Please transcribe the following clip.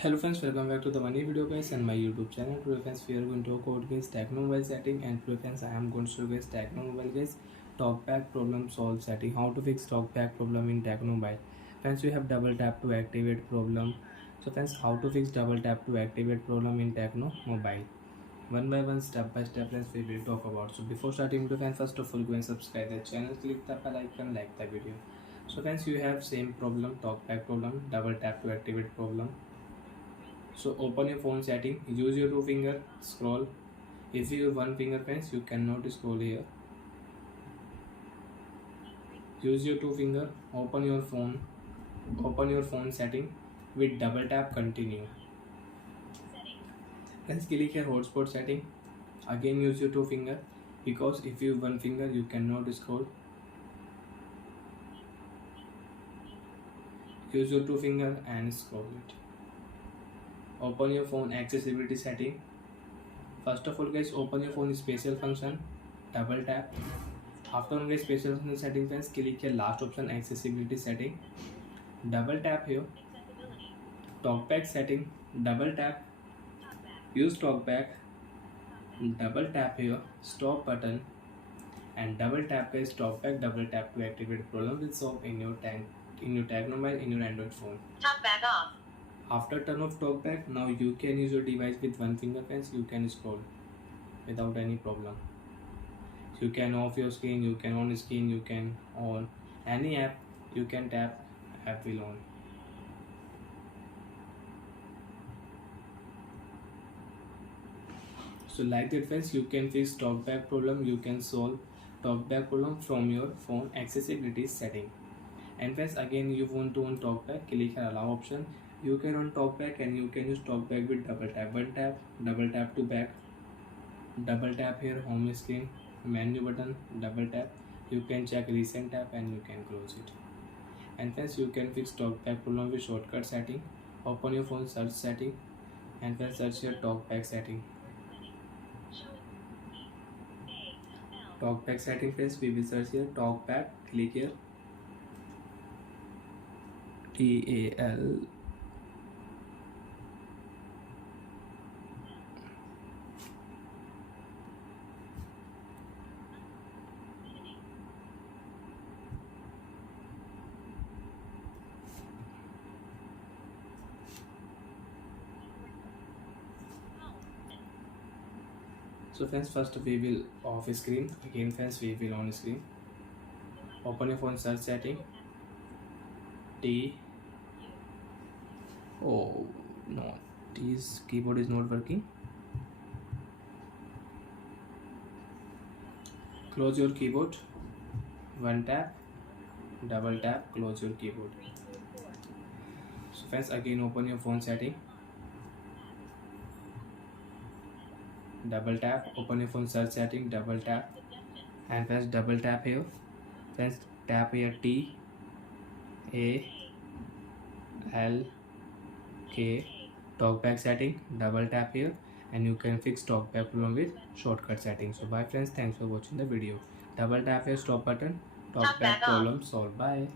Hello friends, welcome back to the new video guys and my YouTube channel. Today friends we are going to talk about guys Tecno mobile setting, and today friends I am going to show guys Tecno mobile guys TalkBack problem solve setting. How to fix TalkBack problem in Tecno mobile. Friends, we have double tap to activate problem. So friends, how to fix double tap to activate problem in Tecno mobile. One by one, step by step, friends, we will talk about. So before starting video friends, first of all go and subscribe the channel, click the bell icon, like the video. So friends, you have same problem, TalkBack problem, double tap to activate problem. So open your phone setting, use your two finger, scroll. If you have one finger friends, you cannot scroll here. Use your two finger, open your phone setting with double tap, continue. Then click here hotspot setting. Again use your two finger, because if you have one finger you cannot scroll. Use your two finger and scroll it. Open your phone accessibility setting. First of all guys, open your phone special function, double tap. After guys special function setting friends, click here last option accessibility setting, double tap here. TalkBack setting, double tap. Use TalkBack, double tap here stop button, and double tap guys TalkBack double tap to activate problem will solve in your Tecno mobile, in your Android phone. TalkBack off. After turn off TalkBack, now you can use your device with one finger friends. You can scroll without any problem. You can off your screen, you can on screen, you can on any app, you can tap, app will on. So like that friends, you can fix TalkBack problem, you can solve TalkBack problem from your phone accessibility setting. And friends, again you want to on TalkBack, click here allow option. You can on TalkBack and you can use TalkBack with double tap. One tap, double tap to back, double tap here home screen, menu button, double tap. You can check recent tap and you can close it. And friends, you can fix TalkBack problem with shortcut setting. Open your phone search setting and then search your TalkBack setting. TalkBack setting friends, we will search here TalkBack, click here TAL. So friends, first we will off screen. Again friends, we will on screen. Open your phone search setting. Oh no, T's keyboard is not working. Close your keyboard. One tap, double tap, close your keyboard. So friends, again open your phone setting. Double tap, open your phone search setting, double tap, and press double tap here. Friends, tap here TALK TalkBack setting, double tap here, and you can fix TalkBack problem with shortcut setting. So bye friends, thanks for watching the video. Double tap here stop button, TalkBack problem solved. Bye.